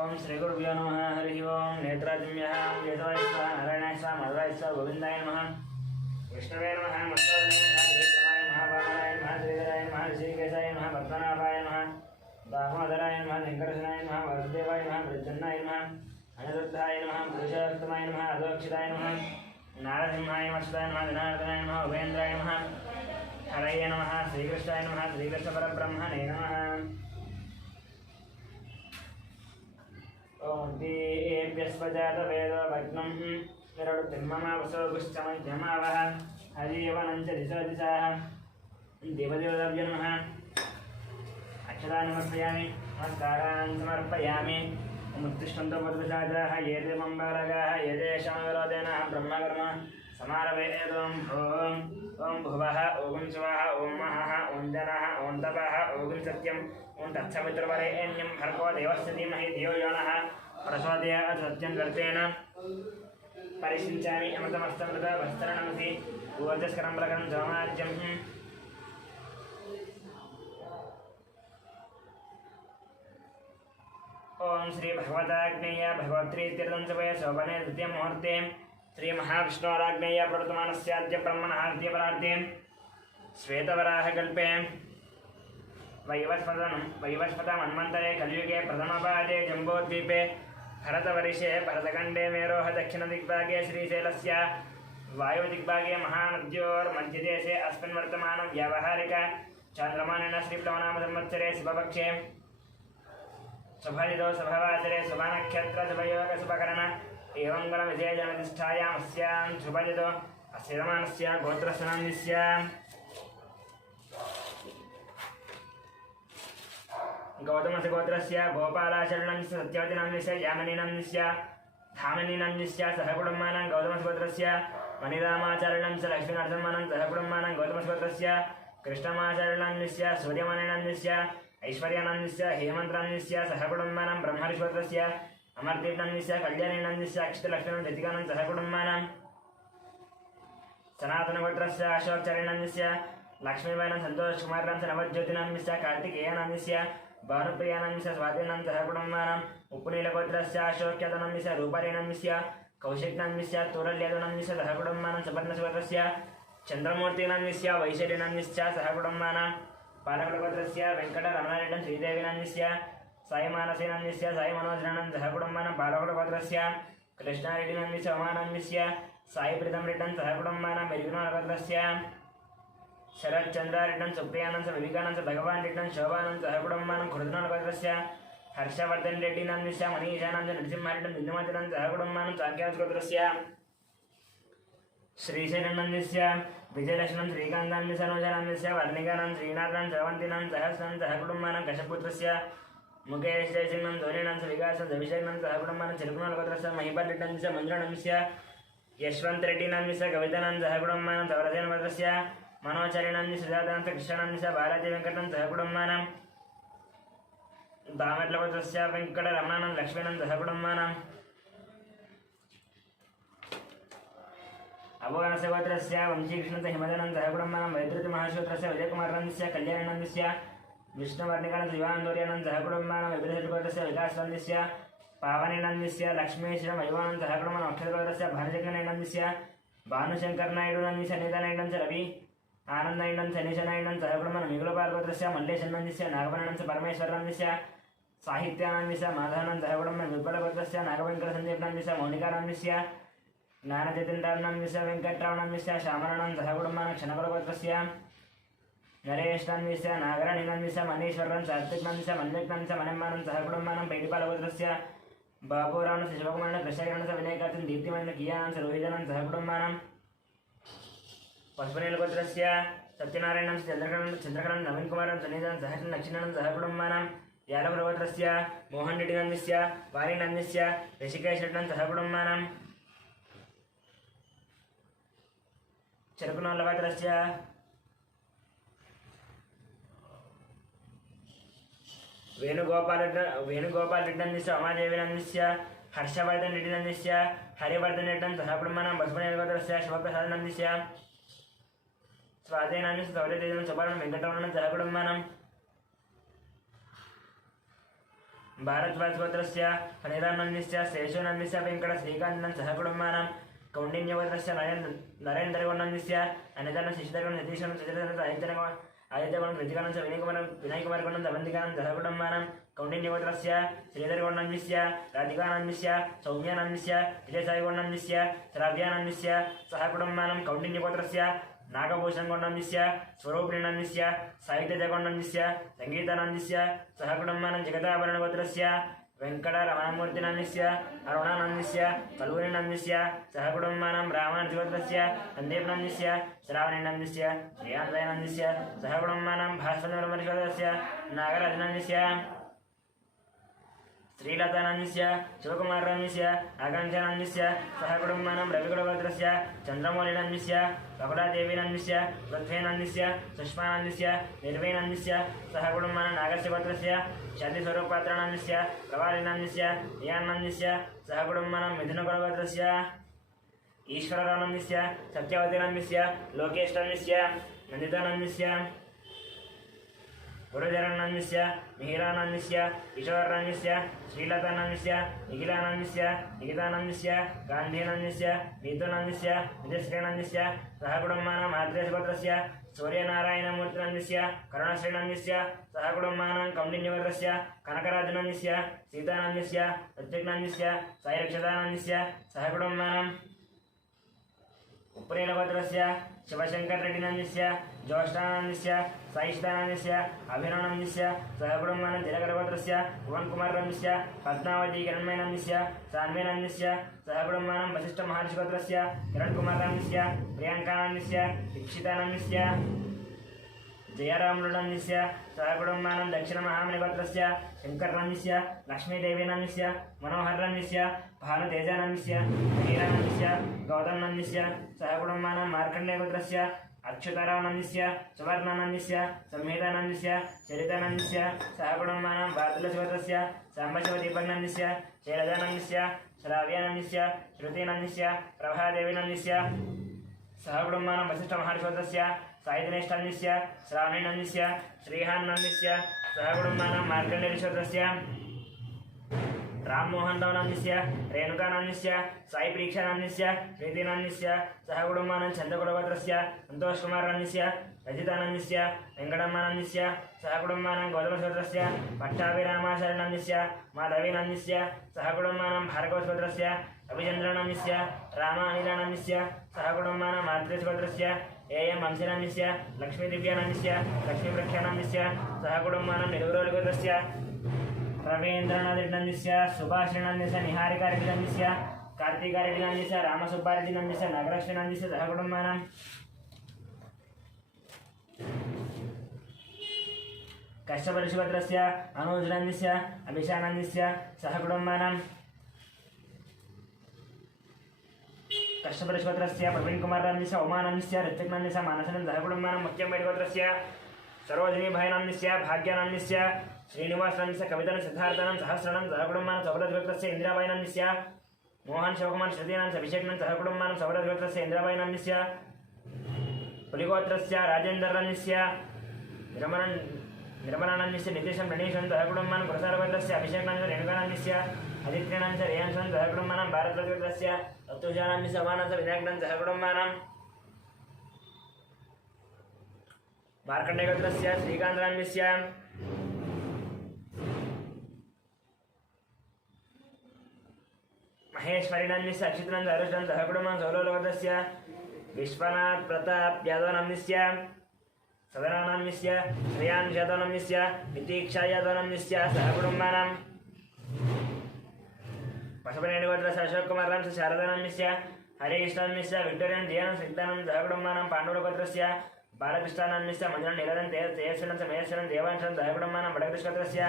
ओम श्री गुरुभ्यो नमः। हरि ओम। नेत्राजिम्यः केशवाय स्वाहा, नारायणाय स्वाहा, माधवाय स्वाहा, गोविंदाय नमः, विष्णवे नमः, मत्स्वाय नमः, श्रीकृष्णाय नमः, वामनाय नमः, श्रीधराय नमः, ऋषिकेशाय नमः, पद्मनाभाय नमः, दामोदराय नमः, वेंकटेशाय नमः, वासुदेवाय नमः, प्रद्युम्नाय नमः, अनिरुद्धाय नमः, पुरुषोत्तमाय नमः, अधोक्षिताय नमः, नारसिंहाय नमः, अच्युताय नमः, जनार्दनाय नमः, उपेन्द्राय नमः, हरये नमः, श्रीकृष्णाय नमः, श्रीकृष्णपरब्रह्मणे नमः। ओम दीप्यस्वजातवेदो भग्नं निरडुतिम्ममावसोगुश्चमध्यमावः हरियवनं च दिशो दिशाः देवदेवताभ्यो नमः। अक्षतानि समर्पयामि, नमस्कारान् समर्पयामि। उत्तिष्ठन्तु वदुषाजाः ये ते मम बालकाः ये तेषां विरोधेन ब्रह्मकर्म समारभेदों भूम्। ओं भुवः ओं शिवः ओं महः ओं जनः ओं तपः ओं सत्यम् ओं तत्सवितुर्वरेण्यं भर्गो देवस्य धीमहि धियो यो नः प्रचोदयात्। सत्यं कर्तेन परिशिञ्चामि अमृतमस्तमृता वस्तरणमसि ऊर्जस्करं प्रकरं सोमाज्यम्। ओम श्री भगवताग्नेय भगवत्री तीर्थंसवय शोभने द्वितीय मुहूर्ते श्री महाविष्णोराग्नेय प्रवर्तमानस्याद्य ब्रह्मणः द्वितीयपरार्धे श्वेतवराहकल्पे वैवस्वतमन्वन्तरे कलियुगे प्रथमपादे जम्बोद्वीपे भरतवर्षे भरतखण्डे मेरोः दक्षिणदिग्भागे श्रीशैलस्य वायुदिग्भागे महानद्योर्मध्यदेशे अस्मिन् वर्तमानं व्यावहारिक चान्द्रमानेन श्रीप्लवनाम संवत्सरे शुभपक्षे शुभदिदो शुभवासरे शुभनक्षत्र शुभयोग शुभकरण एवं गणविजयजनधिष्ठायाम् अस्यां शुभदिदो अस्य जमानस्य गोत्रस्नान्यस्य गौतमस्य गोत्रस्य गोपालाचरणस्य सत्यवतीनाम्नस्य यामिनीनाम्नस्य धामिनीनाम्नस्य सह कुटुम्बानां गौतमस्य गोत्रस्य मणिरामाचरणस्य लक्ष्मीनरसिंहानां सह कुटुम्बानां गौतमस्य गोत्रस्य कृष्णमाचरणस्य सूर्यमणिनाम्नस्य ऐश्वर्यानन्दस्य हेमन्तरानन्दस्य सह कुटुम्बानां ब्रह्मर्षिगोत्रस्य अमरदीपनन्दस्य कल्याणीनन्दस्य अक्षितलक्ष्मीनं जतिकानं सह कुटुम्बानां सनातनगोत्रस्य अशोकचरणन्दस्य लक्ष्मीबाईनं सन्तोषकुमारनं नवज्योतिनन्दस्य कार्तिकेयनन्दस्य भानुप्रियानन्दस्य स्वातिनं सह कुटुम्बानां उप्पुनीलगोत्रस्य अशोक्यतनन्दस्य रूपालीनन्दस्य कौशिकनन्दस्य तूरल्यतनन्दस्य सह कुटुम्बानां सुपर्णसुगोत्रस्य चन्द्रमूर्तिनन्दस्य वैशल्यनन्दस्य सह कुटुम्बानां पालकुलगोत्रस्य वेंकटरमणारेड्डं श्रीदेवीनन्दस्य साईमानसेनन्दस्य साईमनोजनन्दं सह कुटुम्बानां पालकुलगोत्रस्य कृष्णारेड्डिनन्दस्य उमानन्दस्य साईप्रीतमरेड्डं सह कुटुम्बानां मेरिगुणगोत्रस्य शरच्चन्द्रारेड्डं सुप्रियानन्दं विवेकानन्दं भगवान् रेड्डं शोभानं सह कुटुम्बानां खुर्दनगोत्रस्य हर्षवर्धन रेड्डिनन्दस्य मनीषानन्दं नरसिंहारेड्डं बिन्दुमतिनं सह कुटुम्बानां चाक्यासगोत्रस्य श्रीशैलनन्दस्य विजयलक्ष्मणं श्रीकान्तानन्दस्य अनुजनन्दस्य वर्णिकानं श्रीनाथनं श्रवन्तिनं सहस्रं सह कुटुम्बानां कशपुत्रस्य मुकेश जयसिंहं धोनीनं विकासं अभिषेकनं सह कुटुम्बानां चिरुकुणगोत्रस्य महिपालरेड्डस्य मञ्जुनन्दस्य यशवन्तरेड्डिनन्दस्य कवितानं सह कुटुम्बानां तवरसेनगोत्रस्य मनोचरणन्दस्य सुजातानन्दस्य कृष्णानन्दस्य बालाजी वेङ्कटं सह कुटुम्बानां दामर्लगोत्रस्य वेङ्कटरमणानं लक्ष्मीनं सह कुटुम्बानां अभोगनस्य गोत्रस्य वंशीकृष्णस्य हिमदनं सह कुटुम्बानां वैद्युतिमहाश्वत्रस्य विजयकुमारनन्दस्य कल्याणनन्दस्य विष्णुवर्णिकानं दिवान्दोर्यानं सह कुटुम्बानां विभृतगोत्रस्य विकासनन्दस्य पावनीनन्दस्य लक्ष्मीश्वरं वैवानं सह कुटुम्बानां अक्षरगोत्रस्य भानुचक्रनन्दस्य भानुशङ्करनायडुनन्दस्य नीतानायडं च रवि आनन्दनायडं च निशनायडं सह कुटुम्बानां मिगुलपालगोत्रस्य मल्लेशनन्दस्य नागभरणं च परमेश्वरनन्दस्य साहित्यानन्दस्य माधवानं सह कुटुम्बानां विप्लगोत्रस्य नागवेङ्कटसञ्जीवनन्दस्य मौनिकानन्दस्य ज्ञानचैतन्यानन्दस्य वेङ्कटरमणस्य श्यामरणं सह कुटुम्बानां क्षणकुलगोत्रस्य नरेशनन्दस्य नागरणीनन्दस्य मनीश्वरं सात्विकनन्दस्य मल्लिकनन्दस्य मणिमानं सह कुटुम्बानां पैडिपालगोत्रस्य बाबूरावणस्य शिवकुमारनं कृष्णकिरणस्य विनायकाचं दीप्तिमणिनं कियानस्य रोहितनं सह कुटुम्बानां पशुपनीलगोत्रस्य सत्यनारायणं चन्द्रकरणं नवीनकुमारं सुनीतं सहस्रं लक्ष्मीनं सह कुटुम्बानां यादवगोत्रस्य मोहनरेड्डिनन्दस्य वारीनन्दस्य ऋषिकेशरेड्डं सह कुटुम्बानां चिरुकुणगोत्रस्य वेणुगोपालरेड्डनन्दस्य उमादेवीनन्दस्य हर्षवर्धनरेड्डिनन्दस्य हरिवर्धनरेड्डं सह कुटुम्बानां बसवनगोत्रस्य शिवप्रसादनन्दस्य स्वाधीनान्दस्य सौर्यतेजं सुवर्णं वेङ्कटरमणं सह कुटुम्बानां भारद्वाजगोत्रस्य फणिरानन्दस्य शेषोनन्दस्य वेङ्कट श्रीकान्तनं सह कुटुम्बानां कौण्डिन्यगोत्रस्य नरेन्द्रगोणन्दस्य अनितनं शशिधरगोणं सतीशं सचिरं आदित्यगोणं कृतिकानं च विनयकुमारगोणं दवन्दिकानं सह कुटुम्बानां कौण्डिन्यगोत्रस्य श्रीधरगोणन्दस्य राधिकानन्दस्य सौम्यानन्दस्य विजयसायगोणन्दस्य श्राव्यानन्दस्य सह कुटुम्बानां कौण्डिन्यगोत्रस्य नागभूषणगोणन्दस्य स्वरूपिणन्दस्य साहित्यजगोणन्दस्य सङ्गीतानन्दस्य सह कुटुम्बानां जगदाभरणगोत्रस्य वेङ्कटरमणमूर्तिनन्दस्य अरुणानन्दस्य कल्वुरिनन्दस्य सह कुटुम्बानां रामानुजगोत्रस्य सन्दीपनन्दस्य श्रावणीनन्दस्य श्रीयान्दयनन्दस्य सह कुटुम्बानां भास्वरमर्षगोत्रस्य नागराजनन्दस्य श्रीलतानन्दस्य शिवकुमारनन्दस्य आकाङ्क्षानन्दस्य सह कुटुम्बानां रविकुलगोत्रस्य चन्द्रमौलिनन्दस्य ककुलादेवीनन्दस्य पृथ्वीनन्दस्य सुष्मानन्दस्य निर्वैनन्दस्य सह कुटुम्बानां नागस्य गोत्रस्य शान्तिस्वरूपपात्रानन्दस्य प्रवालिनन्दस्य रियानन्दस्य सह कुटुम्बानां मिथुनकुलगोत्रस्य ईश्वरानन्दस्य सत्यवतीनन्दस्य लोकेष्टनन्दस्य नन्दितानन्दस्य गुरुजरानन्दस्य मिहिरानन्दस्य किशोरानन्दस्य श्रीलतानन्दस्य निखिलानन्दस्य निकितानन्दस्य गान्धीनन्दस्य नीतुनन्दस्य निजश्रीनन्दस्य सह कुटुम्बानां आद्रेशगोत्रस्य सूर्यनारायणमूर्तिनन्दस्य करुणश्रीनन्दस्य सह कुटुम्बानां कौण्डिन्यगोत्रस्य कनकराजनन्दस्य सीतानन्दस्य ऋत्विक्नन्दस्य साईरक्षतानन्दस्य सह कुटुम्बानां उप्रेलगोत्रस्य शिवशङ्कररेड्डिनन्दस्य ज्योष्ठानन्दस्य साईष्ठानन्दस्य अभिनवनन्दस्य सह कुटुम्बानां तिलकरगोत्रस्य भुवनकुमारनन्दस्य पद्मावती किरण्मयनन्दस्य सान्वीनन्दस्य सह कुटुम्बानां वसिष्ठमहर्षिगोत्रस्य किरणकुमारनन्दस्य प्रियङ्कानन्दस्य दीक्षितानन्दस्य जयरामनन्दस्य सह कुटुम्बानां दक्षिणमहामनिगोत्रस्य शङ्करनन्दस्य लक्ष्मीदेवीनन्दस्य मनोहरनन्दस्य भानुतेजानन्दस्य वीरानन्दस्य गौतमनन्दस्य सह कुटुम्बानां मार्कण्डेयगोत्रस्य अच्युतारावनन्दस्य सुवर्णानन्दस्य संहितानन्दस्य चरितानन्दस्य सह कुटुम्बानां वार्तुलशिवगोत्रस्य साम्बशिवदीपकनन्दस्य शैलजानन्दस्य श्राव्यानन्दस्य श्रुतिनन्दस्य प्रभादेवीनन्दस्य सह कुटुम्बानां वसिष्ठमहर्षिगोत्रस्य साहित्यनिष्ठानन्दस्य श्रावणीनन्दस्य श्रीहानन्दस्य सह कुटुम्बानां मार्कण्डेयगोत्रस्य राममोहनरावनन्दस्य रेणुकानन्दस्य साईप्रीक्षानन्दस्य प्रीतिनन्दस्य सह कुटुम्बानां चन्द्रकुलगोत्रस्य सन्तोषकुमारनन्दस्य रजितानन्दस्य वेङ्कटम्मानन्दस्य सह कुटुम्बानां गौतमगोत्रस्य पट्टाभिरामाचार्यनन्दस्य माधवीनन्दस्य सह कुटुम्बानां भार्गवगोत्रस्य अभिचन्द्रनन्दस्य रामानिलानन्दस्य सह कुटुम्बानां मातृगोत्रस्य एयं वंशनन्दस्य लक्ष्मीदिव्यानन्दस्य लक्ष्मीप्रख्यानन्दस्य सह कुटुम्बानां निरुरोलगोत्रस्य रवीन्द्रनाथरेड्डिनन्दस्य सुभाषरेड्डिनन्दस्य निहारिकारेड्डिनन्दस्य कार्तिकारेड्डिनन्दस्य रामसुब्बारेड्डिनन्दस्य नागलक्ष्मीनन्दस्य सह कुटुम्बानां कश्यपऋषिगोत्रस्य अनुजनन्दस्य अभिषानन्दस्य सह कुटुम्बानां कश्यपऋषिगोत्रस्य प्रवीणकुमारनन्दस्य उमानन्दस्य ऋत्विक्नन्दस्य मानसनन्दस्य सह कुटुम्बानां मुख्यमेडिगोत्रस्य सरोजिनीभाईनन्दस्य भाग्यानन्दस्य श्रीनिवासनन्दस्य कवितानं सिद्धार्थनं सहस्रणं सह कुटुम्बानां सौभद्रगोत्रस्य इन्दिराबाईनन्दस्य मोहन शिवकुमार श्रुतीनां अभिषेकनं सह कुटुम्बानां सौभद्रगोत्रस्य इन्दिराबाईनन्दस्य पुलिगोत्रस्य राजेन्द्रनन्दस्य निर्मलानन्दस्य नितीशं प्रणीशं सह कुटुम्बानां पुरसारगोत्रस्य अभिषेकनन्दस्य रेणुकानन्दस्य आदित्यनन्दस्य रेयांशं सह कुटुम्बानां भारद्वाजगोत्रस्य अत्तुजानन्दस्य अमानन्दस्य विनायकनं सह कुटुम्बानां मार्कण्डेयगोत्रस्य श्रीकान्तनन्दस्य महेश्वरीनन्दस्य अच्युतानन्दस्य अरुषनन्दस्य सह कुटुम्बानां सौरवगोत्रस्य विश्वनाथ प्रताप यादवनन्दस्य सदनानन्दस्य श्रेयांश यादवनन्दस्य नितीक्षा यादवनन्दस्य सह कुटुम्बानां पशुपतिगोत्रस्य अशोककुमारनन्दस्य शारदानन्दस्य हरिकृष्णानन्दस्य विक्टोरियन दियानं सिद्धानन्दस्य सह कुटुम्बानां पाण्डुरगोत्रस्य बालकृष्णानन्दस्य मञ्जुलं निरदं तेजस्विनं महेश्वरं देवांशं सह कुटुम्बानां बडकृष्णगोत्रस्य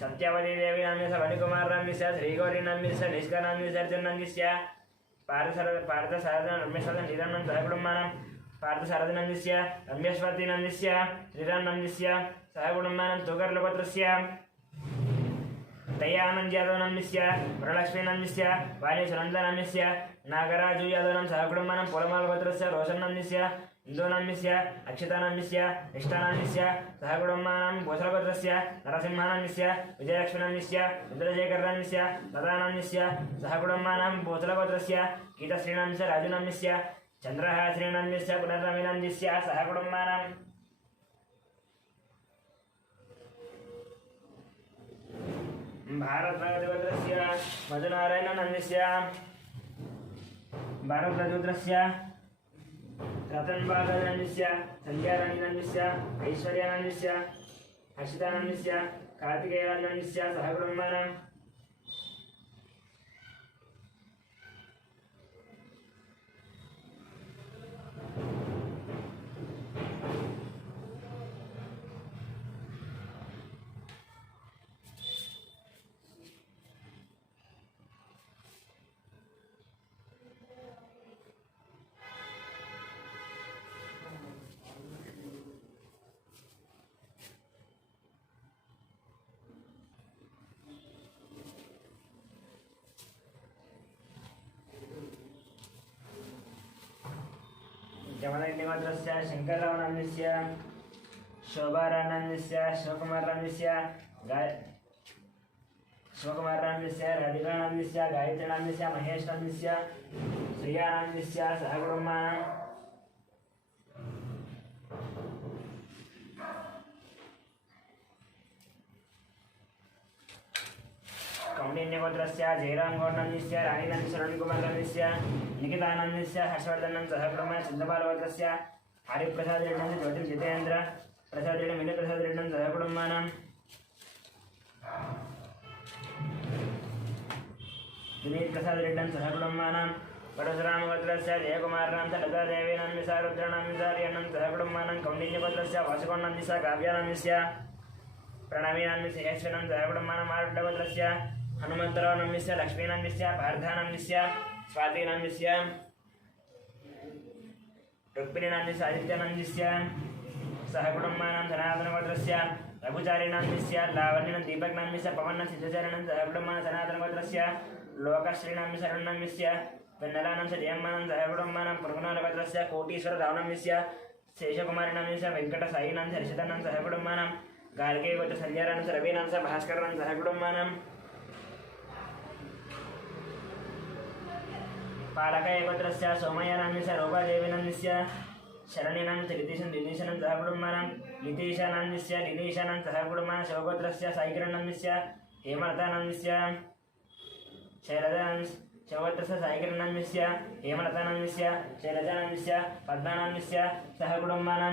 सत्यवतीदेवीनन्दस्य वनिकुमारनन्दस्य श्रीगौरीनन्दस्य निष्कानन्दस्य अर्जुननन्दस्य पार्थसारथं रमेशनाथं श्रीरामनन्दस्य सह कुटुम्बानां पार्थसारथिनन्दस्य रमेश्वतीनन्दस्य श्रीरामनन्दस्य सह कुटुम्बानां तूकर्लगोत्रस्य दयानंद यादवनन्दस्य वरलक्ष्मीनन्दस्य वाणीसुनन्दनन्दस्य नागराजु यादवनं सह कुटुम्बानां पोलमालगोत्रस्य रोशननन्दस्य ఇందోనాన్యస్య అక్షతానాన్యస్య నిష్ఠానాన్యస్య సహకుటుంబానాం భూసలగోత్రస్య నరసింహానాన్యస్య విజయలక్ష్మీనాన్యస్య రుద్రశేఖరాన్యస్య లతానాన్యస్య సహకుటుంబానాం భూసలగోత్రస్య గీతశ్రీనాన్యస్య రాజునాన్యస్య చంద్రహాశ్రీనాన్యస్య పునర్నవీనాన్యస్య సహకుటుంబానాం भारतगोत्रस्य मधुनारायणनन्दस्य भारतगोत्रस्य रतनबागनन्दस्य संध्याराणीनन्दस्य ऐश्वर्यानन्दस्य हर्षितानन्दस्य कार्तिकेयानन्दस्य सहकुटुम्बानां जमदग्निगोत्रस्य शङ्कररावनन्दस्य शोभारानन्दस्य शिवकुमारानन्दस्य शिवकुमारानन्दस्य राधिकानन्दस्य गायत्रीनानन्दस्य महेशानन्दस्य श्रियानन्दस्य सहकुटुम्बानां कौंडिन्यगोत्रस्य जयरामगौडनन्दस्य राणीनन्दस्य अरुणकुमारनन्दस्य निकितानन्दस्य हर्षवर्धनन् सहकुटुम्बानां चन्द्रपालगोत्रस्य हरिप्रसादरेड्डन् ज्योतिर्जितेन्द्र प्रसादरेड्डन् विनयप्रसादरेड्डन् सहकुटुम्बानां विनीतप्रसादरेड्डन् सहकुटुम्बानां परशुरामगोत्रस्य जयकुमारनन्दस्य लतादेवीनन्दस्य रुद्रनन्दस्य सहकुटुम्बानां कौंडिन्यगोत्रस्य वासुकोनन्दस्य काव्यानन्दस्य प्रणवीनन्दस्य यश्विनन्दस्य सहकुटुम्बानां आरुड्डगोत्रस्य हनुमन्तरावनन्दस्य लक्ष्मीनन्दस्य पार्थानन्दस्य स्वातिनन्दस्य रुक्मिणीनन्दस्य आदित्यानन्दस्य सहकुटुम्बानां सनातनगोत्रस्य रघुचारिनन्दस्य लावण्यनं दीपकनन्दस्य पवनं सिद्धचारिणं सहकुटुम्बानां सनातनगोत्रस्य लोकश्रीनन्दस्य अरुणनन्दस्य वेन्नलानन्दस्य जयम्मानं सहकुटुम्बानां पुरुगुणालगोत्रस्य कोटीश्वररावनन्दस्य शेषकुमारिनन्दस्य वेङ्कटसायिनन्दस्य हर्षितानन्दस्य सहकुटुम्बानां गार्गेयगोत्र संध्यारानन्दस्य रवीनन्दस्य भास्करनन्दस्य सहकुटुम्बानां पालकयगोत्रस्य सोमय्यनन्दस्य रूपादेवीनन्दस्य शरणीनन्दस्य लितीशनं सहकुटुम्बानां लितीशानन्दस्य लिनीशानं सहकुटुम्बानां शिवगोत्रस्य साईकिरणनन्दस्य हेमलतानन्दस्य शैलजानन्दस्य शिवगोत्रस्य साईकिरणनन्दस्य हेमलतानन्दस्य शैलजानन्दस्य पद्मानन्दस्य सहकुटुम्बानां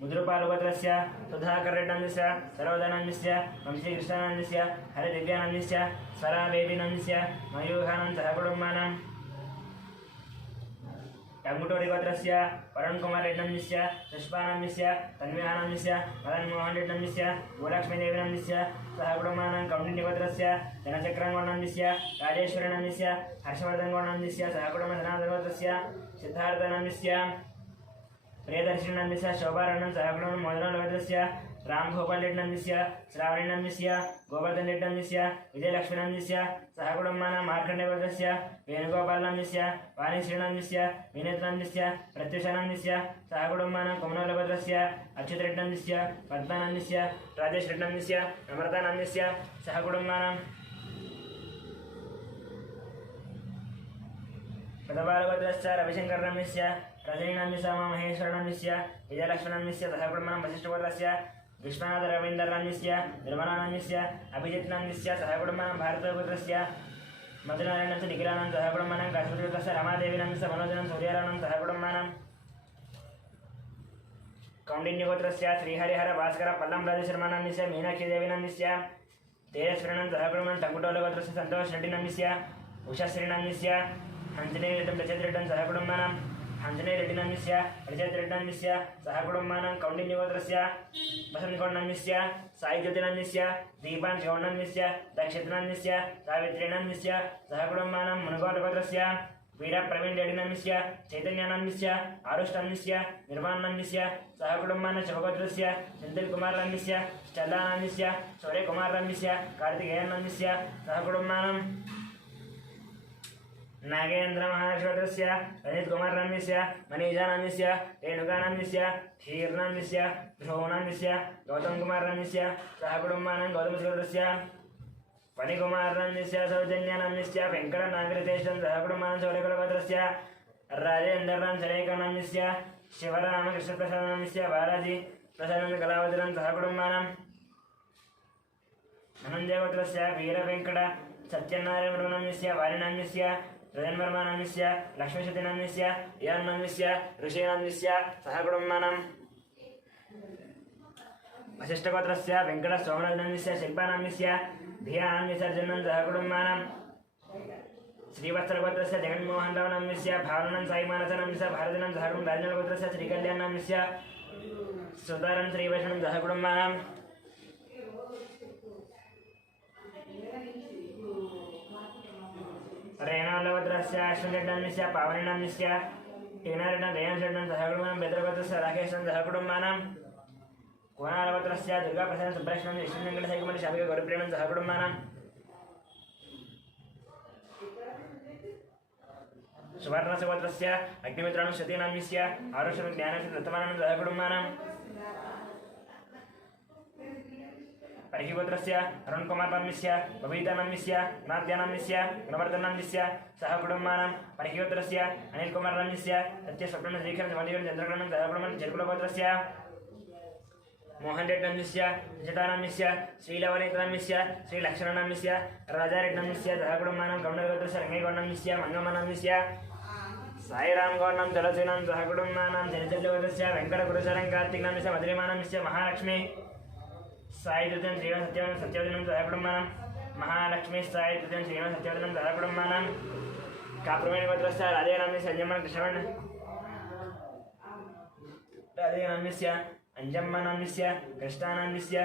मुद्रुपालगोत्रस्य सुधाकररेड्डनन्दस्य सरोजानन्दस्य वंशीकृष्णानन्दस्य हरिदिव्यानन्दस्य स्वराबेबीनन्दस्य मयूखानन्दस्य सहकुटुम्बानां टंगुटोरिगोत्रस्य वरुणकुमाररेड्डनन्दस्य पुष्पानन्दस्य तन्व्यानन्दस्य मदनमोहनरेड्डनन्दस्य भूलक्ष्मीदेवीनन्दस्य सहकुटुम्बानां कौंडिन्यगोत्रस्य जनचक्राङ्गोनन्दस्य राजेश्वरीनन्दस्य हर्षवर्धनगोनन्दस्य सहकुटुम्बसनातनगोत्रस्य सिद्धार्थनन्दस्य प्रियदर्शिनन्दस्य शोभाराणं सहकुटुम्बं मोदनगोत्रस्य रामगोपालरेड्डनन्दस्य श्रावणीनन्दस्य गोवर्धनरेड्डनन्दस्य विजयलक्ष्मीनन्दस्य सहकुटुम्बानां मार्कण्डेयगोत्रस्य वेणुगोपालनन्दस्य वाणीश्रीनन्दस्य विनीतनन्दस्य प्रत्युषानन्दस्य सहकुटुम्बानां कुमनोलगोत्रस्य अच्युतरेड्डनन्दस्य पद्मानन्दस्य राजेशरेड्डनन्दस्य नम्रतानन्दस्य सहकुटुम्बानां पदबालगोत्रस्य रविशङ्करनन्दस्य रजनीनन्दस्य महेश्वरनन्दस्य विजयलक्ष्मणनन्दस्य सहकुटुम्बानां वसिष्ठगोत्रस्य विश्वनाथरवीन्द्रनन्दस्य निर्मलानन्दस्य अभिजित्नन्दस्य सहकुटुम्बानां भारतगोत्रस्य मधुनारायणस्य निखिलानन्दस्य सहकुटुम्बानां काश्मीरगोत्रस्य रमादेवीनन्दस्य मनोजनं सूर्याराणं सहकुटुम्बानां कौंडिन्यगोत्रस्य श्रीहरिहर भास्कर पल्लं राजशर्मानन्दस्य मीनाक्षीदेवीनन्दस्य तेजस्वीनन्दस्य सहकुटुम्बानां टंगुटोलगोत्रस्य सन्तोषरेड्डिनन्दस्य उषाश्रीनन्दस्य हंसनेरेड्डं रजतरेड्डं सहकुटुम्बानां हंसनेरेड्डिनन्दस्य रजतरेड्डनन्दस्य सहकुटुम्बानां कौंडिन्यगोत्रस्य वसन्तगौडनन्दस्य साईज्योतिनन्दस्य दीपांशगौडनन्दस्य दक्षितनन्दस्य सावित्रीनन्दस्य सहकुटुम्बानां मुनुगौडगोत्रस्य वीरप्रवीणरेड्डिनन्दस्य चैतन्यानन्दस्य आरुष्टनन्दस्य निर्वाणनन्दस्य सहकुटुम्बानां शिवगोत्रस्य सेन्थिलकुमारनन्दस्य स्टेल्लानन्दस्य सूर्यकुमारनन्दस्य कार्तिकेयनन्दस्य सहकुटुम्बानां नागेन्द्रमहाश्वतस्य रजतकुमारनाम्यस्य मनीषानाम्यस्य रेणुकानाम्यस्य धीर्नाम्यस्य ध्रुवनाम्यस्य गौतमकुमारनाम्यस्य सह कुटुम्बानां गौतमश्वतस्य फणिकुमारनाम्यस्य सौजन्यनाम्यस्य वेङ्कटनागरितेशं सह कुटुम्बानां शौर्यकुलगोत्रस्य राजेन्द्रनां शरेकनाम्यस्य शिवरामकृष्णप्रसादनाम्यस्य बालाजी प्रसादनकलावतिनां सह कुटुम्बानां धनञ्जयगोत्रस्य वीरवेङ्कट सत्यनारायणनाम्यस्य वालिनाम्यस्य रजन्वर्मानाम्यस्य लक्ष्मीशतिनाम्यस्य यान्नाम्यस्य ऋषिनाम्यस्य सह कुटुम्बानां वसिष्ठगोत्रस्य वेङ्कटसोमनाथनाम्यस्य शिल्पानाम्यस्य धियानाम्यस्य अर्जुनं सह कुटुम्बानां श्रीवत्सलगोत्रस्य जगन्मोहनरावनाम्यस्य भावनं साईमानसनाम्यस्य भारतीनां सह कुटुम्बं राजनगोत्रस्य श्रीकल्याणनाम्यस्य सुतारं श्रीवैष्णवं सह कुटुम्बानां रेणालगोत्रस्य अश्विनरेड्डनाम्यस्य पावनीनाम्यस्य टीनारेड्डं दयानशेड्डं सह कुटुम्बानां बेदरगोत्रस्य राकेशं सह कुटुम्बानां कोणालगोत्रस्य दुर्गाप्रसादं सुब्रह्मण्यं विष्णुवेङ्कटसैकमणि शापिका गौरप्रियं सह कुटुम्बानां सुवर्णसगोत्रस्य अग्निमित्राणं शतीनाम्यस्य आरुषं ज्ञानस्य दत्तमानं सह कुटुम्बानां परिहिगोत्रस्य अरुणकुमारनाम्यस्य बबीतानाम्यस्य नाद्यानाम्यस्य गुणवर्धनाम्यस्य सह कुटुम्बानां परिहिगोत्रस्य अनिलकुमारनाम्यस्य सत्यस्वप्नश्रीखरं समधिकरं चन्द्रग्रहणं सह कुटुम्बानां जयकुलगोत्रस्य मोहनरेड्डनाम्यस्य जटानाम्यस्य श्रीलवनीतनाम्यस्य श्रीलक्ष्मणनाम्यस्य राजारेड्डनाम्यस्य सह कुटुम्बानां गौडगोत्रस्य रङ्गैगौडनाम्यस्य मङ्गमनाम्यस्य साईरामगौडनां तुलसीनां सह कुटुम्बानां जनिचल्यगोत्रस्य वेङ्कटगुरुशरं कार्तिकनाम्यस्य मधुरिमानाम्यस्य महालक्ष्मी साईतृतीयं श्रीराम सत्यवतीनां सह कुटुम्बानां महालक्ष्मी साईतृतीयं श्रीराम सत्यवतीनां सह कुटुम्बानां काप्रमेणगोत्रस्य राजेनाम्यस्य अंजम्मन कृष्णवर्ण राजेनाम्यस्य अंजम्मनाम्यस्य कृष्णानाम्यस्य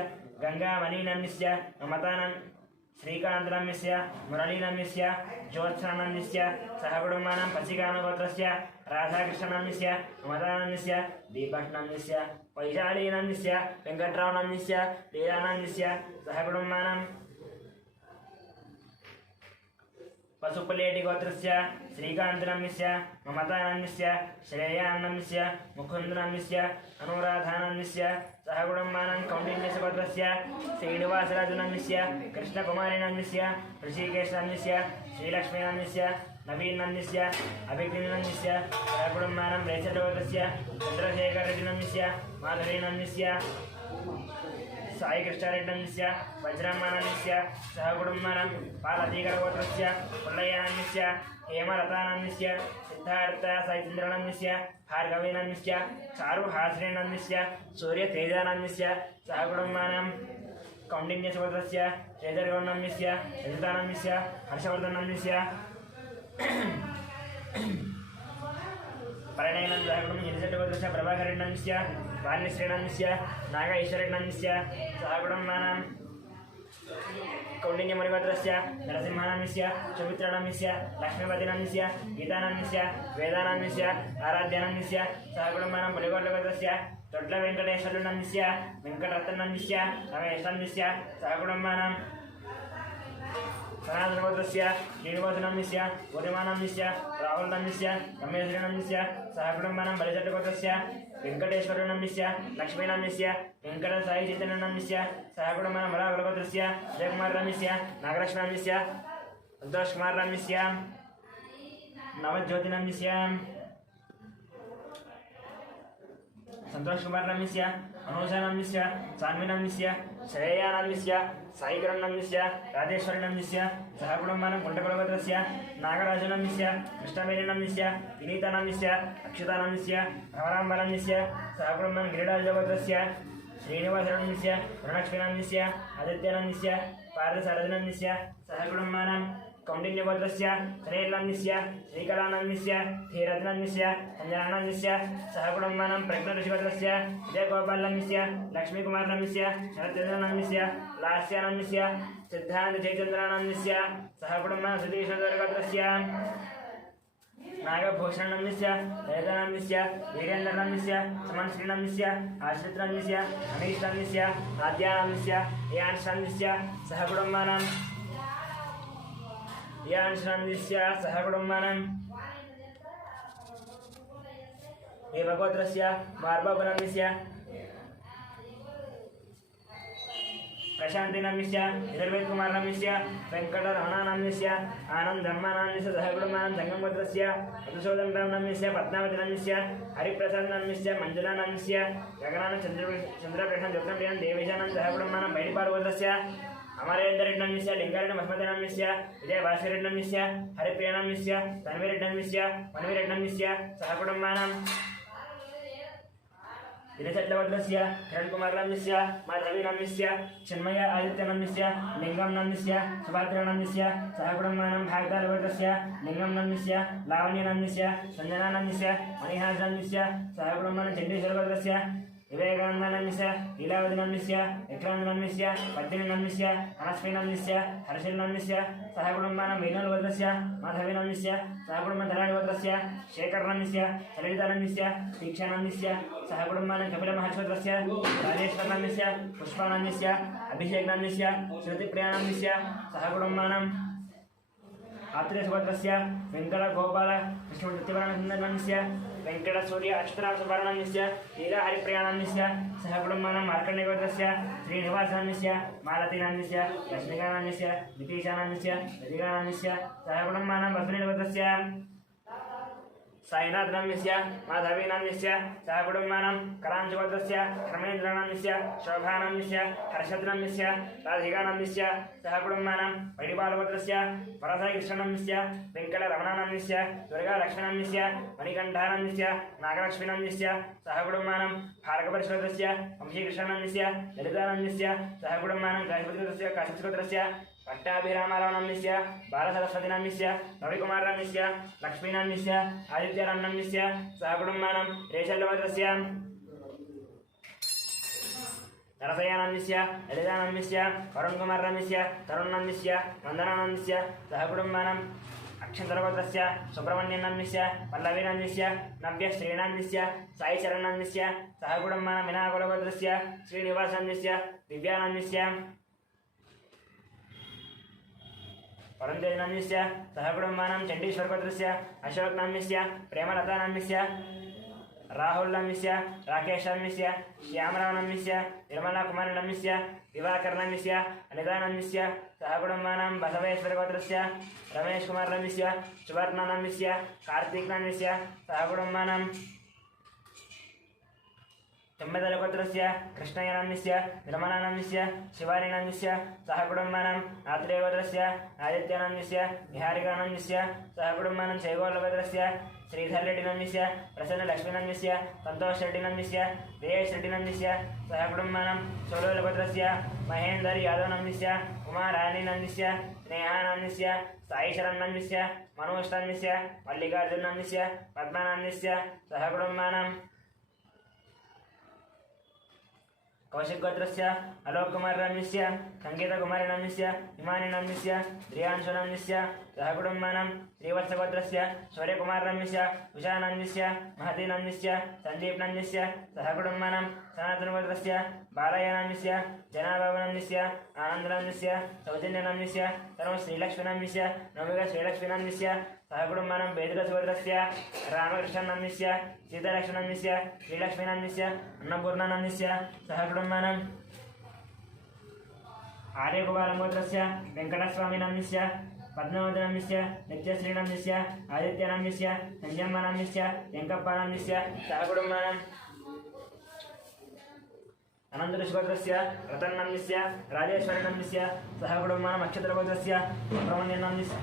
गंगामणिनाम्यस्य ममतानां श्रीकान्तनाम्यस्य मुरलीनाम्यस्य ज्योत्सनाम्यस्य सह कुटुम्बानां पशिकामगोत्रस्य राधाकृष्णनाम्यस्य ममतानाम्यस्य दीपकनाम्यस्य वैशालीनाम्यस्य वेङ्कटरावनाम्यस्य लीलानाम्यस्य सह कुटुम्बानां पशुपलेटिगोत्रस्य श्रीकान्तनाम्यस्य ममतानाम्यस्य श्रेयानाम्यस्य मुकुन्दनाम्यस्य अनुराधानाम्यस्य सह कुटुम्बानां कौण्डिन्यसगोत्रस्य श्रीनिवासराजनाम्यस्य कृष्णकुमारीनाम्यस्य ऋषिकेशनाम्यस्य श्रीलक्ष्मीनाम्यस्य नवीनाम्यस्य अभिज्ञानाम्यस्य सह कुटुम्बानां रेचलगोत्रस्य चन्द्रशेखररेड्डिनाम्यस्य माधवीनाम्यस्य साईकृष्णारेड्डनाम्यस्य वज्रम्मानाम्यस्य सह कुटुम्बानां पालधीकरगोत्रस्य पुल्लय्यनाम्यस्य हेमलतानाम्यस्य सिद्धार्थ साईचन्द्रनाम्यस्य भार्गवीनाम्यस्य चारुहासरेनाम्यस्य सूर्यतेजानाम्यस्य सह कुटुम्बानां कौण्डिन्यसगोत्रस्य श्रीधरगौडनाम्यस्य रजतानाम्यस्य हर्षवर्धनाम्यस्य परिणयनं सह कुटुम्बं हिरिचट्टगोत्रस्य प्रभाकरेड्डनाम्यस्य वाल्मीश्रेणाम्यस्य नाग ईश्वरेड्डनाम्यस्य सह कुटुम्बानां कौण्डिन्यमुनिगोत्रस्य नरसिंहनाम्यस्य सुमित्रानाम्यस्य लक्ष्मीपतिनाम्यस्य गीतानाम्यस्य वेदानाम्यस्य आराध्यानाम्यस्य सह कुटुम्बानां पुलिगोट्लगोत्रस्य दొడ్లवेङ्कटेश्वरनाम्यस्य वेङ्कटरत्ननाम्यस्य रमेशनाम्यस्य सह कुटुम्बानां सनातनगोत्रस्य श्रीनिवासनाम्यस्य गोरिमानाम्यस्य राहुलनाम्यस्य रमेशनाम्यस्य सह कुटुम्बानां बलिचट्टगोत्रस्य वेङ्कटेश्वरनाम्यस्य लक्ष्मीनाम्यस्य वेङ्कटसाईचैतन्यनाम्यस्य सह कुटुम्बानां बलागुलगोत्रस्य जयकुमारनाम्यस्य नागलक्ष्मीनाम्यस्य संतोषकुमारनाम्यस्य नवज्योतिनाम्यस्य संतोषकुमारनाम्यस्य अनुषानाम्यस्य सान्वीनाम्यस्य श्रेयानाम्यस्य साईकरणनाम्यस्य राजेश्वरीनाम्यस्य सह कुटुम्बानां कुण्डकुलगोत्रस्य नागराजनाम्यस्य कृष्णवेणीनाम्यस्य विनीतानाम्यस्य अक्षतानाम्यस्य भ्रमराम्बनाम्यस्य सह कुटुम्बानां गिरिराजगोत्रस्य श्रीनिवासनाम्यस्य वरलक्ष्मीनाम्यस्य आदित्यनाम्यस्य पार्थसारथिनाम्यस्य सह कुटुम्बानां कौण्डिन्यगोत्रस्य श्रीलाम्यस्य श्रीकलानाम्यस्य धीरजनाम्यस्य सञ्जनानाम्यस्य सह कुटुम्बानां प्रज्ञऋषिगोत्रस्य विजयगोपालनाम्यस्य लक्ष्मीकुमारनाम्यस्य शरतेन्द्रनाम्यस्य लास्यानाम्यस्य सिद्धान्तजयचन्द्रनाम्यस्य सह कुटुम्बानां सुधीश्वरगोत्रस्य नागभूषणनाम्यस्य ललितानाम्यस्य वीरेन्द्रनाम्यस्य समन्श्रीनाम्यस्य आश्रितनाम्यस्य अनीशनाम्यस्य आद्यानाम्यस्य यान्शनाम्यस्य सह कुटुम्बानां ध्यानश्रन्दिस्य सह कुटुम्बानाम् देवगोत्रस्य मार्गोपनन्दस्य प्रशांति नम्यस्य निर्वेद कुमार नम्यस्य वेंकट रमण नम्यस्य आनंद धर्म नम्यस्य सहकुटुम्बानां संगम गोत्रस्य मधुसूदन राम नम्यस्य पद्मावती नम्यस्य हरिप्रसाद नम्यस्य मंजुला नम्यस्य गगनान चंद्रप्रश्न ज्योतिर्मयं देवेशानंद सहकुटुम्बानां बैडिपाल गोत्रस्य अमरेंद्र रेड्डी नम्यस्य लिंगारेड्डी मस्मति नम्यस्य विजय भास्कर रेड्डी नम्यस्य हरिप्रिय नम्यस्य तन्वी रेड्डी नम्यस्य मनवी रेड्डी नम्यस्य सहकुटुम्बानां दिनचट्लवद्रस्य किरण कुमार नम्यस्य माधवी नम्यस्य चिन्मय आदित्य नम्यस्य लिंगम नम्यस्य सुभद्रा नम्यस्य सहकुटुम्बानां भागदालवद्रस्य लिंगम नम्यस्य लावण्य नम्यस्य संजना नम्यस्य मणिहास नम्यस्य सहकुटुम्बानां चण्डीश्वरवद्रस्य विवेकानंद नम्यस्य लीलावती नम्यस्य विक्रांत नम्यस्य पद्मिनी नम्यस्य अनस्मी नम्यस्य हर्षिल नम्यस्य सहकुटुम्बानां वेणुलवद्रस्य माधवी नम्यस्य सहकुटुम्बानां धराणिवद्रस्य शेखर नम्यस्य ललिता नम्यस्य दीक्षा नम्यस्य सहकुटुम्बानां कपिल महर्षिवद्रस्य राजेश्वर नम्यस्य पुष्पा नम्यस्य अभिषेक नम्यस्य श्रुतिप्रिया नम्यस्य सहकुटुम्बानां आत्रेय सुभद्रस्य वेंकट गोपाल कृष्णप्रतिभरानन्दनस्य वेंकट सूर्य अक्षतराम सुवर्णनस्य लीला हरिप्रियानन्दस्य सहकुटुम्बानां मार्कण्डेयगोत्रस्य श्रीनिवासनस्य मालतीनन्दस्य लक्ष्मीकानन्दस्य नितीशानन्दस्य रतिकानन्दस्य सहकुटुम्बानां बसवनेयगोत्रस्य साईनाथ नम्यस्य माधवी नम्यस्य सहकुटुम्बानां करांशगोत्रस्य धर्मेन्द्र नम्यस्य शोभा नम्यस्य हर्षद नम्यस्य राधिका नम्यस्य सहकुटुम्बानां वैडिपालगोत्रस्य वरसाई कृष्ण नम्यस्य वेंकट रमण नम्यस्य दुर्गा लक्ष्मी नम्यस्य मणिकण्ठा नम्यस्य नागलक्ष्मी नम्यस्य सहकुटुम्बानां भार्गवश्वरस्य वंशीकृष्ण नम्यस्य ललिता नम्यस्य सहकुटुम्बानां काशीपतिगोत्रस्य काशीपतिगोत्रस्य पट्टाभिरामराव नम्यस्य बालसरस्वती नम्यस्य रविकुमार नम्यस्य लक्ष्मी नम्यस्य आदित्यराम नम्यस्य सहकुटुम्बानां रेशल्लवद्रस्य नरसय्य नम्यस्य ललिता नम्यस्य वरुण कुमार नम्यस्य तरुण नम्यस्य वन्दना नम्यस्य सहकुटुम्बानां अक्षन्तरगोत्रस्य सुब्रह्मण्यन नम्यस्य पल्लवी नम्यस्य नव्य श्रीनन्दस्य साईचरण नम्यस्य सहकुटुम्बानां विनाकुलगोत्रस्य श्रीनिवास नम्यस्य दिव्या नम्यस्य परंतेज नम्यस्य सहकुटुम्बानां चण्डीश्वरगोत्रस्य अशोक नम्यस्य प्रेमलता नम्यस्य राहुल नम्यस्य राकेश नम्यस्य श्यामराव नम्यस्य निर्मला कुमारी नम्यस्य दिवाकर नम्यस्य अनिता नम्यस्य सहकुटुम्बानां बसवेश्वरगोत्रस्य रमेश कुमार नम्यस्य सुवर्ण नम्यस्य कार्तिक नम्यस्य सहकुटुम्बानां तुम्बेदलगोत्रस्य कृष्णయ్య नम्यस्य निर्मला नम्यस्य शिवानी नम्यस्य सहकुटुम्बानां आत्रेयगोत्रस्य आदित्य नम्यस्य निहारिका नम्यस्य सहकुटुम्बानां शैवोलगोत्रस्य श्रीधर रेड्डी नम्यस्य प्रसन्न लक्ष्मी नम्यस्य संतोष रेड्डी नम्यस्य दिनेश रेड्डी नम्यस्य सहकुटुम्बानां सोलोलगोत्रस्य महेंदर यादव नम्यस्य उमाराणी नम्यस्य स्नेहा नम्यस्य साई शरण नम्यस्य मनोज नम्यस्य मल्लिकार्जुन नम्यस्य पद्मा नम्यस्य सहकुटुम्बानां कौशिक गोत्रस्य आलोक कुमार नम्यस्य संगीता कुमारी नम्यस्य हिमानी नम्यस्य ध्रियांशु नम्यस्य सहकुटुम्बानां श्रीवत्स गोत्रस्य शौर्य कुमार नम्यस्य उषा नम्यस्य महती नम्यस्य संदीप नम्यस्य सहकुटुम्बानां सनातन गोत्रस्य बालय नम्यस्य जनाबाबु नम्यस्य आनंद नम्यस्य सौजन्य नम्यस्य तरुण श्रीलक्ष्मी नम्यस्य नवमिका श्रीलक्ष्मी नम्यस्य सहकुटुम्बानां वेदरसगोत्रस्य रामकृष्ण नम्यस्य सीतालक्ष्मी नम्यस्य श्रीलक्ष्मी नम्यस्य अन्नपूर्णा नम्यस्य सहकुटुम्बानां आर्यकुमार गोत्रस्य वेंकटस्वामी नम्यस्य पद्मावती नम्यस्य नित्यश्री नम्यस्य आदित्य नम्यस्य संजम्मा नम्यस्य वेंकप्प नम्यस्य सहकुटुम्बानां अनन्तऋषिगोत्रस्य रतन नम्यस्य राजेश्वरी नम्यस्य सहकुटुम्बानां अक्षत्रगोत्रस्य सुब्रह्मण्यन नम्यस्य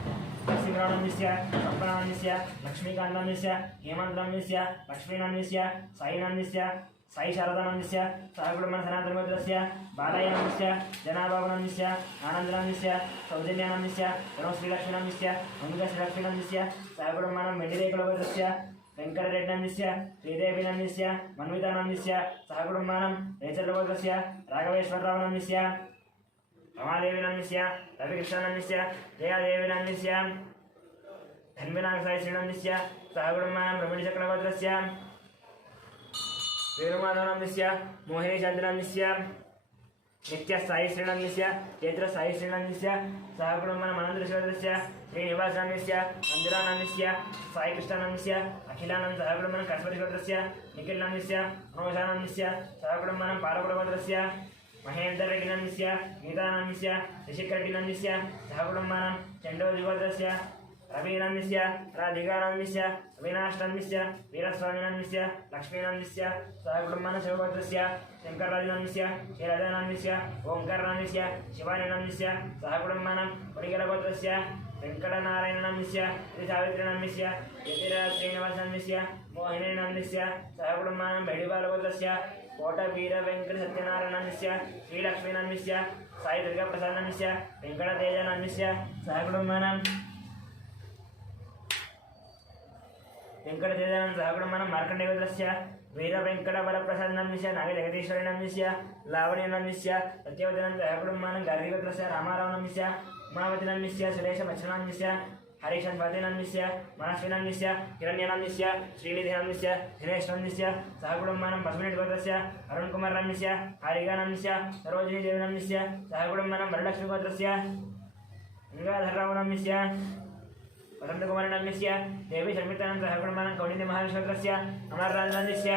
नरसिंहराव नम्यस्य सपना नम्यस्य लक्ष्मीकान्त नम्यस्य हेमंत नम्यस्य लक्ष्मी नम्यस्य साई नम्यस्य साई शारदा नम्यस्य सहकुटुम्बानां सनातन गोत्रस्य बालय नम्यस्य जनाबाबु नम्यस्य आनंद नम्यस्य सौजन्य नम्यस्य तरुण श्रीलक्ष्मी नम्यस्य ममिका श्रीलक्ष्मी नम्यस्य सहकुटुम्बानां मेडिरेकुलगोत्रस्य वेंकट रेड्डी नम्यस्य श्रीदेवी नम्यस्य मन्विता नम्यस्य सहकुटुम्बानां रेचल्लगोत्रस्य राघवेश्वरराव नम्यस्य रमादेवी नम्यस्य रविकृष्ण नम्यस्य जयादेवी नम्यस्य धन्विनागसाई श्री नम्यस्य सहकुटुम्बानां ब्रह्मणिचक्रगोत्रस्य वेणुमाधव नम्यस्य मोहिनी चंद्र नम्यस्य नित्य साई श्रीनंदस्य चैत्र साई श्रीनंदस्य सहकुटुम्बन मनोदृश्य श्रीनिवासनंदस्य मंजुरानंदस्य साई कृष्णानंदस्य अखिलानंद सहकुटुम्बन कस्पतिगोत्रस्य निखिलनंदस्य मनोजानंदस्य सहकुटुम्बन पालकुटगोत्रस्य महेंद्र रेड्डिनंदस्य गीतानंदस्य शशिकरेड्डिनंदस्य सहकुटुम्बन चंडोदिगोत्रस्य रवीनंदस्य राधिकानंदस्य अविनाशनंदस्य वीरस्वामिनंदस्य लक्ष्मीनंदस्य सहकुटुम्बन शिवगोत्रस्य शंकरराजनंदस्य श्रीराजानंदस्य ओंकारनंदस्य शिवानंदस्य सहकुटुम्बन पुरिगलगोत्रस्य वेंकटनारायणनंदस्य श्रीसावित्रीनंदस्य यतिराज श्रीनिवासनंदस्य मोहिनीनंदस्य सहकुटुम्बन बेडिबालगोत्रस्य कोटवीर वेंकट सत्यनारायणनंदस्य श्रीलक्ष्मीनंदस्य साई दुर्गाप्रसादनंदस्य वेंकटतेजनंदस्य सहकुटुम्बन वेंकटतेजनं सहकुटुम्बन मार्कण्डेयगोत्रस्य वीर वेंकटवरप्रसादनंदस्य नागजगदीश्वरीनंदस्य लावण्यनंदस्य सत्यवतीनं सहकुटुम्बन गार्गीगोत्रस्य रामारावनंदस्य उमावतीनंदस्य सुरेशमच्छनंदस्य हरीशन्वातीनंदस्य मनस्विनंदस्य हिरण्यनंदस्य श्रीनिधिनंदस्य दिनेशनंदस्य सहकुटुम्बन बसवनेटिगोत्रस्य अरुणकुमारनंदस्य हारिकानंदस्य सरोजिनीदेवीनंदस्य सहकुटुम्बन वरलक्ष्मीगोत्रस्य गंगाधररावनंदस्य वसंतकुमारनंदस्य देवी शर्मितानंद सहकुटुम्बन कौंडिन्यमहाविश्वगोत्रस्य अमरराजनंदस्य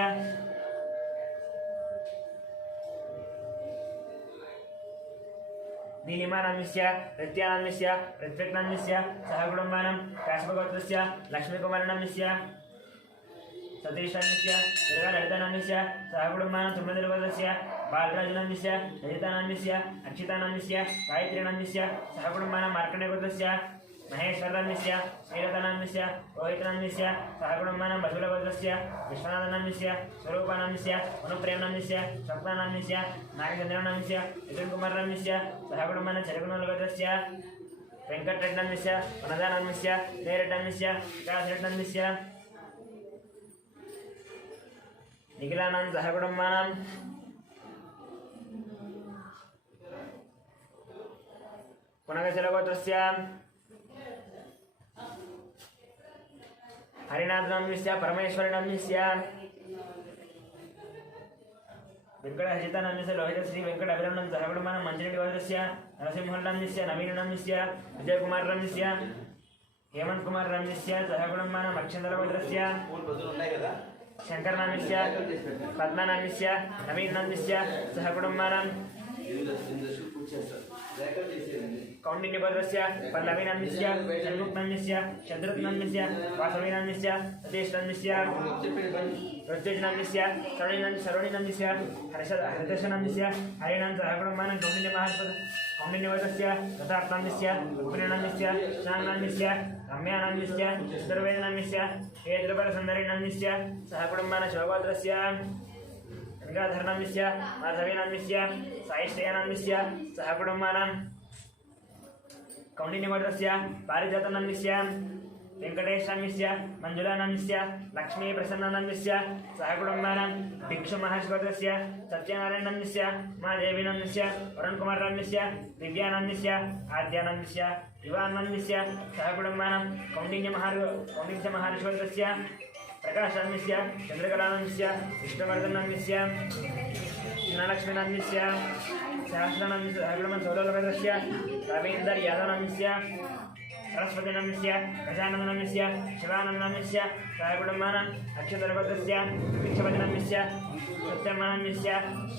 नीलिमानंदस्य ऋत्यानंदस्य ऋत्विक्नंदस्य सहकुटुम्बन काश्यपगोत्रस्य लक्ष्मीकुमारनंदस्य सतीशनंदस्य दुर्गाललितानंदस्य सहकुटुम्बन तुम्बदिगोत्रस्य बालराजनंदस्य ललितानंदस्य अक्षितानंदस्य गायत्रीनंदस्य सहकुटुम्बन मार्कण्डेयगोत्रस्य महेश्वरनंदस्य श्रीरतनंदस्य रोहितनंदस्य सहकुटुम्बन बसवलगोत्रस्य विश्वनाथनंदस्य स्वरूपानंदस्य अनुप्रेमनंदस्य स्वप्नानंदस्य नागचंद्रनंदस्य नितिनकुमारनंदस्य सहकुटुम्बन चरकुनलगोत्रस्य वेंकटरेड्डनंदस्य वनदानंदस्य नेरेड्डनंदस्य विकासरेड्डनंदस्य निखिलानंद सहकुटुम्बन पुनगचलगोत्रस्य हरिनाथनंदस्य परमेश्वरनंदस्य वेंकटहजितानंदस्य लोहितश्री वेंकटअभिरमणं सहकुटुम्बन मंजरेड्डिगोत्रस्य नरसिंहनंदस्य नवीननंदस्य विजयकुमारनंदस्य हेमंतकुमारनंदस्य सहकुटुम्बन अक्षन्तरगोत्रस्य शंकरनंदस्य पद्मनंदस्य नवीननंदस्य सहकुटुम्बन कौंडिन्यगोत्रस्य पल्लवीनंदस्य षण्मुखनंदस्य शत्रुघ्नंदस्य वासवीनंदस्य सतीशनंदस्य ऋत्विजनंदस्य सरोणिनंदस्य हर्षनंदस्य हरिणं सहकुटुम्बन कौंडिन्यगोत्रस्य प्रतापनंदस्य रुक्मिणीनंदस्य शांगनंदस्य रम्यानंदस्य चतुर्वेदनंदस्य हेतृपरसुन्दरीनंदस्य सहकुटुम्बन शिवगोत्रस्य गंगाधरनंदस्य माधवीनंदस्य साईश्रेयानंदस्य सहकुटुम्बन कौंडिन्यगोत्रस्य पारिजातनंदस्य वेंकटेशनंदस्य मंजुलानंदस्य लक्ष्मीप्रसन्ननंदस्य सहकुटुम्बन भिक्षुमहर्षिगोत्रस्य सत्यनारायणनंदस्य महादेवीनंदस्य वरुणकुमारनंदस्य दिव्यानंदस्य आद्यानंदस्य युवानंदस्य सहकुटुम्बन कौंडिन्यमहर्षिगोत्रस्य प्रकाशानंदस्य चंद्रकलानंदस्य विष्णुवर्धनंदस्य नलक्ष्मीनंदस्य सहस्रनंदस्य सहकुटुम्बन सौरभगोत्रस्य रवीन्द्र यादवनंदस्य सरस्वतीनंदस्य गजानंदनंदस्य शिवानंदनंदस्य सहकुटुम्बन अक्षतरगोत्रस्य भिक्षपतिनंदस्य सत्यमनंदस्य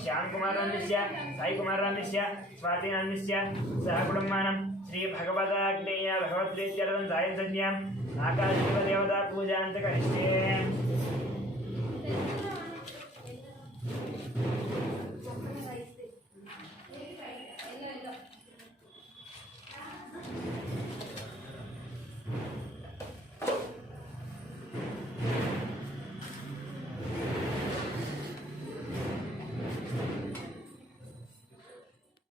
श्यामकुमारनंदस्य साईकुमारनंदस्य स्वातीनंदस्य सहकुटुम्बन श्री भगवदाग्नेय भगवत्प्रीत्यर्थं सायं संज्ञाम् आकाशदेवता पूजां च करिष्ये।